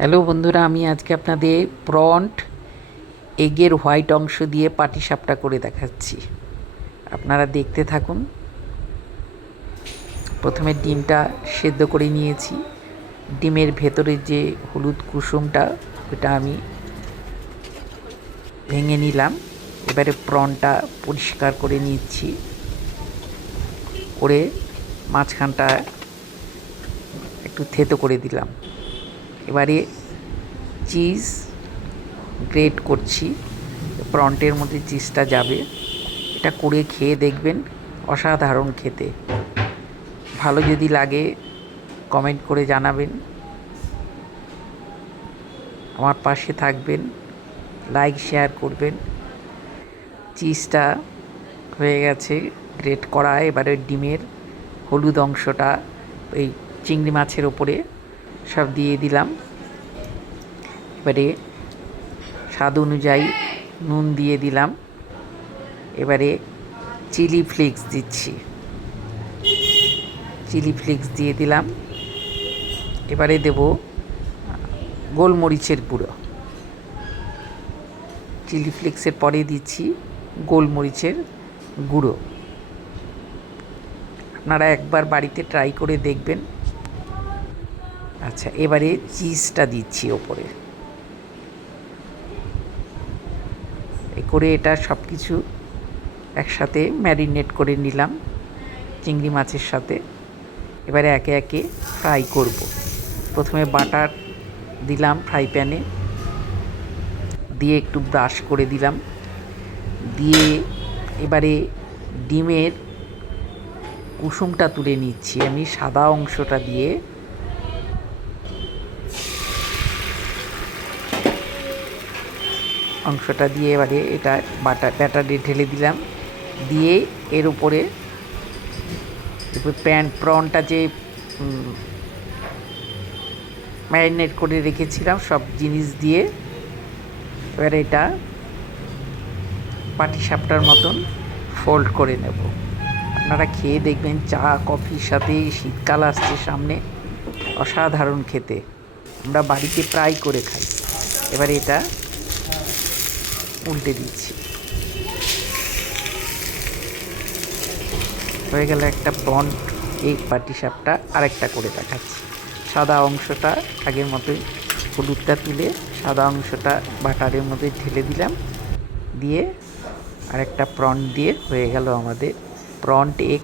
Hello বন্ধুরা, আমি আজকে আপনাদের প্রন্ট এগের হোয়াইট অংশ দিয়ে পাটিসাপটা করে দেখাচ্ছি। আপনারা দেখতে থাকুন। প্রথমে ডিমটা সেদ্ধ করে নিয়েছি। ডিমের ভেতরে যে হলুদ কুসুমটা, ওটা আমি ভেঙে নিলাম। এবারে প্রনটা পরিষ্কার করে নিচ্ছি, করে মাঝখানটা একটু থেতো করে দিলাম। এবারে চিজ গ্রেট করছি, প্রন্টের মধ্যে চিজটা যাবে। এটা করে খেয়ে দেখবেন, অসাধারণ খেতে। ভালো যদি লাগে কমেন্ট করে জানাবেন, আমার পাশে থাকবেন, লাইক শেয়ার করবেন। চিজটা হয়ে গেছে গ্রেট করা। এবারে ডিমের হলুদ অংশটা এই চিংড়ি মাছের ওপরে সব দিয়ে দিলাম। এবারে স্বাদ অনুযায়ী নুন দিয়ে দিলাম। এবারে চিলি ফ্লেক্স দিচ্ছি, চিলি ফ্লেক্স দিয়ে দিলাম। এবারে দেব গোলমরিচের গুঁড়ো। চিলি ফ্লেক্সের পরে দিচ্ছি গোলমরিচের গুঁড়ো। আপনারা একবার বাড়িতে ট্রাই করে দেখবেন। আচ্ছা, এবারে চিজটা দিচ্ছি ওপরে। করে এটা সব কিছু একসাথে ম্যারিনেট করে নিলাম চিংড়ি মাছের সাথে। এবারে একে একে ফ্রাই করব। প্রথমে বাটার দিলাম ফ্রাই প্যানে, দিয়ে একটু ব্রাশ করে দিলাম। দিয়ে এবারে ডিমের কুসুমটা তুলে নিচ্ছি আমি, সাদা অংশটা দিয়ে এবারে এটা ব্যাটারে ঢেলে দিলাম। দিয়ে এর উপরে প্রনটা যে ম্যারিনেট করে রেখেছিলাম সব জিনিস দিয়ে এবারে এটা পাটিসাপটার মতন ফোল্ড করে নেব। আপনারা খেয়ে দেখবেন, চা কফির সাথে, শীতকাল আসছে সামনে, অসাধারণ খেতে। আমরা বাড়িতে প্রায় করে খাই। এবারে এটা উল্টে দিচ্ছি। হয়ে গেল একটা প্রন্ট এগ পাটিসাপটা। আরেকটা করে দেখাচ্ছি। সাদা অংশটা আগের মতোই হলুদটা তুলে সাদা অংশটা বাটারের মধ্যে ঢেলে দিলাম। দিয়ে আরেকটা প্রন দিয়ে হয়ে গেল আমাদের প্রন্ট এগ